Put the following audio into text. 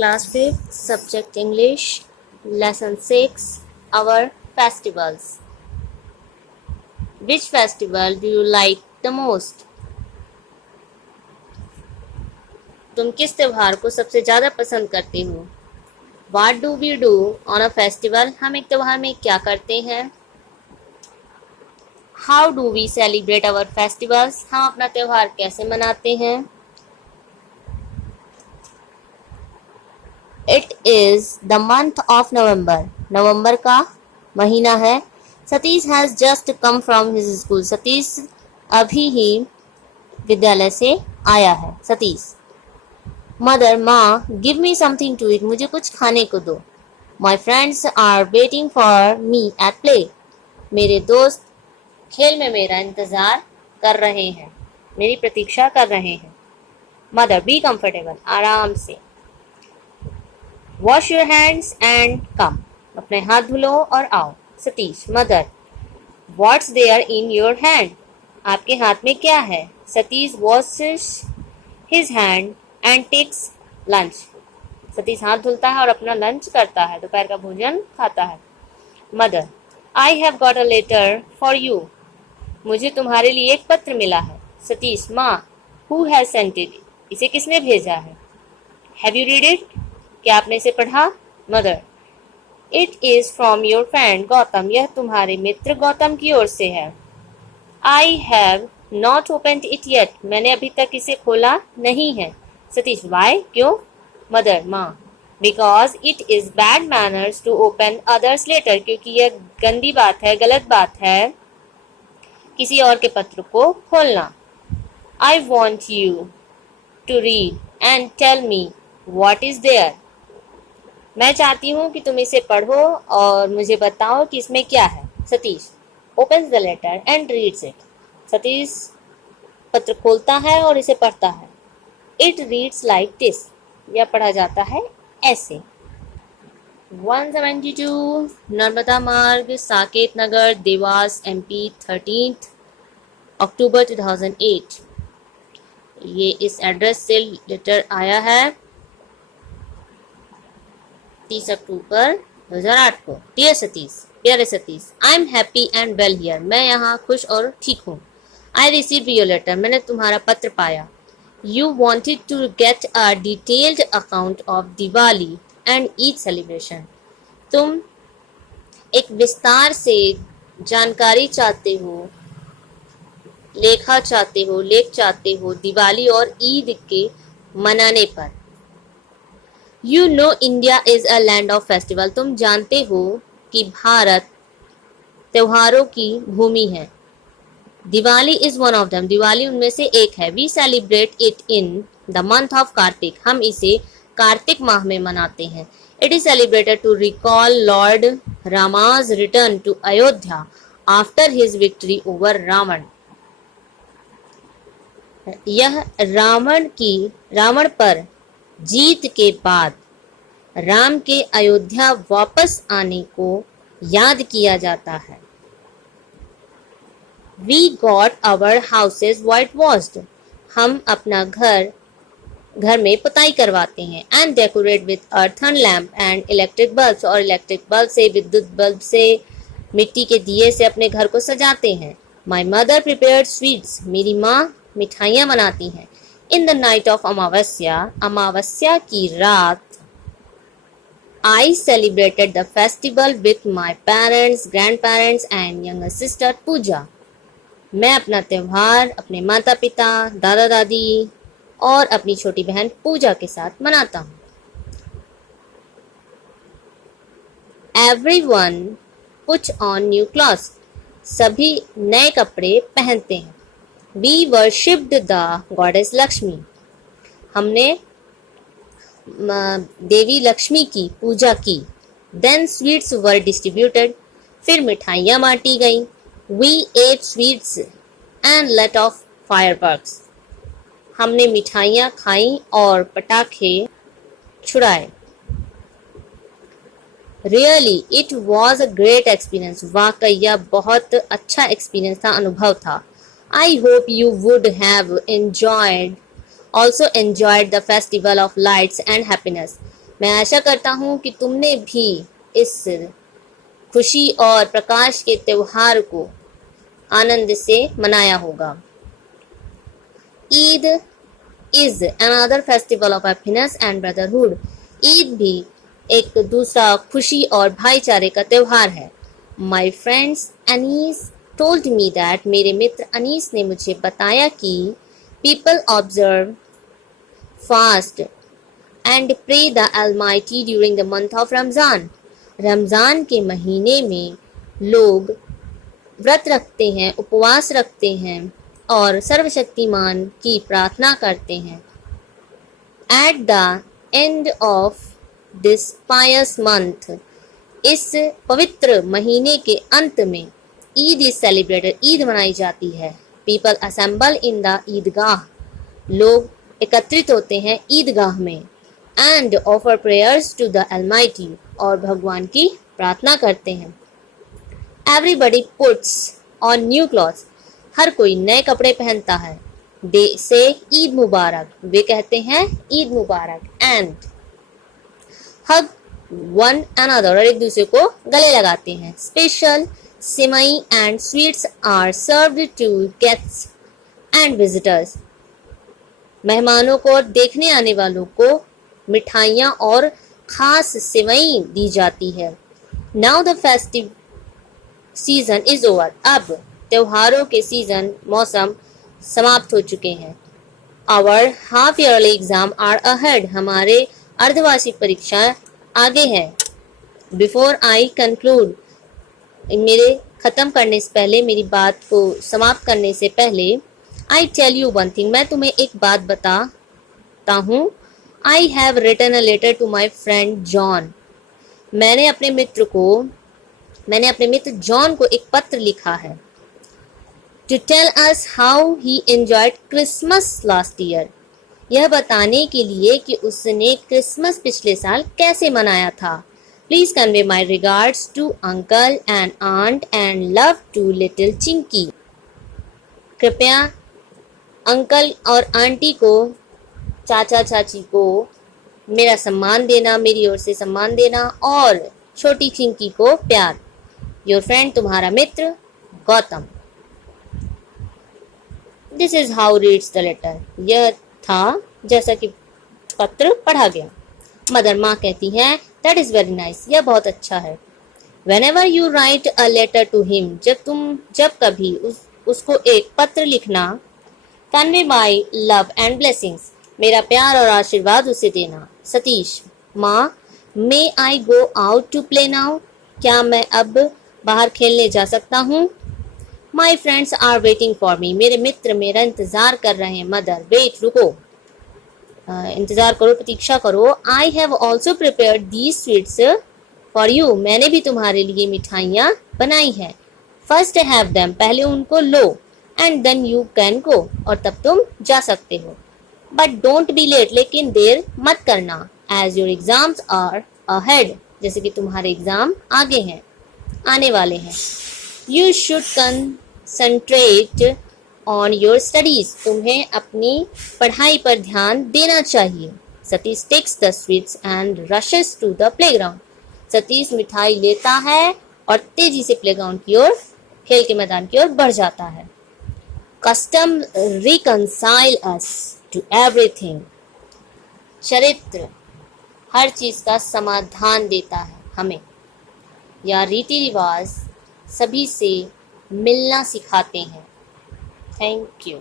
Class 5th, Subject English, Lesson 6, Our Festivals. Which festival do you like the most? तुम किस त्योहार को सबसे ज़्यादा पसंद करते हो? What do we do on a festival? हम एक त्योहार में क्या करते हैं? How do we celebrate our festivals? हम अपना त्योहार कैसे मनाते हैं? It is the month of November. नवंबर का महीना है. Satish has just come from his school. Satish अभी ही विद्यालय से आया है. सतीश. Mother, माँ, give me something to eat. मुझे कुछ खाने को दो. My friends are waiting for me at play. मेरे दोस्त खेल में मेरा इंतजार कर रहे हैं. मेरी प्रतीक्षा कर रहे हैं. Mother, be comfortable. आराम से. Wash your hands and come. अपने हाथ धुलो और आओ. Satish. Mother, what's there in your hand? आपके हाथ में क्या है? Satish washes his hand and takes lunch. Satish हाथ धुलता है और अपना लंच करता है, दोपहर का भोजन खाता है. Mother, I have got a letter for you. मुझे तुम्हारे लिए एक पत्र मिला है. सतीश. माँ, who has sent it? इसे किसने भेजा है? Have you read it? क्या आपने इसे पढ़ा? Mother, it is from your friend Gautam. यह तुम्हारे मित्र गौतम की ओर से है. I have not opened it yet. मैंने अभी तक इसे खोला नहीं है. सतीश. Why? क्यों? Mother, माँ, because it is bad manners to open others letter. क्योंकि यह गंदी बात है, गलत बात है किसी और के पत्र को खोलना. I want you to read and tell me what is there. मैं चाहती हूँ कि तुम इसे पढ़ो और मुझे बताओ कि इसमें क्या है. Satish opens the letter and reads it. Satish पत्र खोलता है और इसे पढ़ता है. It reads like this. यह पढ़ा जाता है ऐसे. 172 नर्मदा मार्ग, साकेत नगर, देवास, MP, 13 अक्टूबर 2008. ये इस एड्रेस से लेटर आया है 30 अक्टूबर 2008 को. डियर सतीश, प्यारे Satish, I am happy and well here. मैं यहाँ खुश और ठीक हूँ. I receive your letter. मैंने तुम्हारा पत्र पाया. You wanted to get a detailed account of Diwali and Eid celebration. तुम एक विस्तार से जानकारी चाहते हो, लेख चाहते हो दिवाली और ईद के मनाने पर. You know India is a land of festival. तुम जानते हो कि भारत त्योहारों की भूमि है. Diwali is one of them. Diwali उनमें से एक है. We celebrate it in the month of Kartik. हम इसे कार्तिक माह में मनाते हैं. It is celebrated to recall Lord Rama's return to Ayodhya after his victory over Ravan. यह रावण पर जीत के बाद राम के अयोध्या वापस आने को याद किया जाता है. We got our houses whitewashed. हम अपना घर में पुताई करवाते हैं. And decorate with earthen lamp and electric bulbs. और इलेक्ट्रिक बल्ब से, विद्युत बल्ब से, मिट्टी के दिए से अपने घर को सजाते हैं. My mother prepared sweets. मेरी माँ मिठाइयाँ बनाती हैं. In the night of अमावस्या की रात, I celebrated the festival with my parents, grandparents and younger sister Pooja. मैं अपना त्योहार अपने माता पिता, दादा दादी और अपनी छोटी बहन पूजा के साथ मनाता हूँ. Everyone puts on new clothes. सभी नए कपड़े पहनते हैं. We worshipped the goddess Lakshmi. हमने देवी लक्ष्मी की पूजा की. Then sweets were distributed. फिर मिठाइयाँ बांटी गईं. We ate sweets and let off fireworks. हमने मिठाइयाँ खाईं और पटाखे छुड़ाए. Really, it was a great experience. वाकई यह बहुत अच्छा एक्सपीरियंस था, अनुभव था. I hope you would have also enjoyed the festival of lights and happiness. मैं आशा करता हूँ कि तुमने भी इस खुशी और प्रकाश के त्योहार को आनंद से मनाया होगा। Eid is another festival of happiness and brotherhood. Eid भी एक दूसरा खुशी और भाईचारे का त्योहार है। My friends Anees told me that, मेरे मित्र अनीस ने मुझे बताया कि people observe fast and pray the almighty during the month of Ramzan. Ramzan के महीने में लोग व्रत रखते हैं, उपवास रखते हैं और सर्वशक्तिमान की प्रार्थना करते हैं। At the end of this pious month, इस पवित्र महीने के अंत में ईद इज सेलिब्रेटेड, ईद मनाई जाती है। People assemble in the Eidgah, लोग एकत्रित होते हैं ईदगाह में। And offer prayers to the almighty, और भगवान की प्रार्थना करते हैं। Everybody puts on new clothes, हर कोई नए कपड़े पहनता है। दे से ईद मुबारक, वे कहते हैं ईद मुबारक। एंड हग वन अनदर, और एक दूसरे को गले लगाते हैं। Special simai and sweets are served to guests and visitors, मेहमानों को और देखने आने वालों को मिठाइयाँ और खास सिवई दी जाती है। Now the festive season is over, अब त्योहारों के सीजन मौसम समाप्त हो चुके हैं। Our half yearly exam are ahead, हमारे अर्धवार्षिक परीक्षा आगे है। बिफोर आई कंक्लूड, मेरे ख़त्म करने से पहले, मेरी बात को समाप्त करने से पहले, I tell you one thing, मैं तुम्हें एक बात बताता हूँ। I have written a letter to my friend John, मैंने अपने मित्र जॉन को एक पत्र लिखा है। To tell us how he enjoyed Christmas last year, यह बताने के लिए कि उसने क्रिसमस पिछले साल कैसे मनाया था। Please convey my regards to uncle and aunt and love to little Chinky, कृपया अंकल और आंटी को, चाचा चाची को मेरा सम्मान देना, मेरी ओर से सम्मान देना, और छोटी चिंकी को प्यार। योर फ्रेंड, तुम्हारा मित्र Gautam. This is how reads the letter, यह था जैसा कि पत्र पढ़ा गया। मदर, माँ कहती हैं, दैट इज वेरी नाइस, यह बहुत अच्छा है। Whenever you write a letter to him, जब कभी उसको एक पत्र लिखना, convey my love and blessings, मेरा प्यार और आशीर्वाद उसे देना। सतीश, माँ, may I go out to play now, क्या मैं अब बाहर खेलने जा सकता हूँ? My friends are waiting for me, मेरे मित्र मेरा इंतजार कर रहे हैं। मदर, वेट, रुको, इंतजार करो, प्रतीक्षा करो। I have also prepared these sweets for you, मैंने भी तुम्हारे लिए मिठाइयाँ बनाई हैं। फर्स्ट हैव देम, पहले उनको लो, and then you can go, और तब तुम जा सकते हो। बट डोंट बी लेट, लेकिन देर मत करना। As your exams are ahead, जैसे कि तुम्हारे एग्जाम आगे हैं, आने वाले हैं। You should concentrate on your studies, तुम्हें अपनी पढ़ाई पर ध्यान देना चाहिए। Satish takes the sweets and rushes to the playground, Satish मिठाई लेता है और तेजी से प्लेग्राउंड की ओर, खेल के मैदान की ओर बढ़ जाता है। Custom reconcile us to everything, चरित्र हर चीज का समाधान देता है हमें, या रीति रिवाज सभी से मिलना सिखाते हैं। Thank you.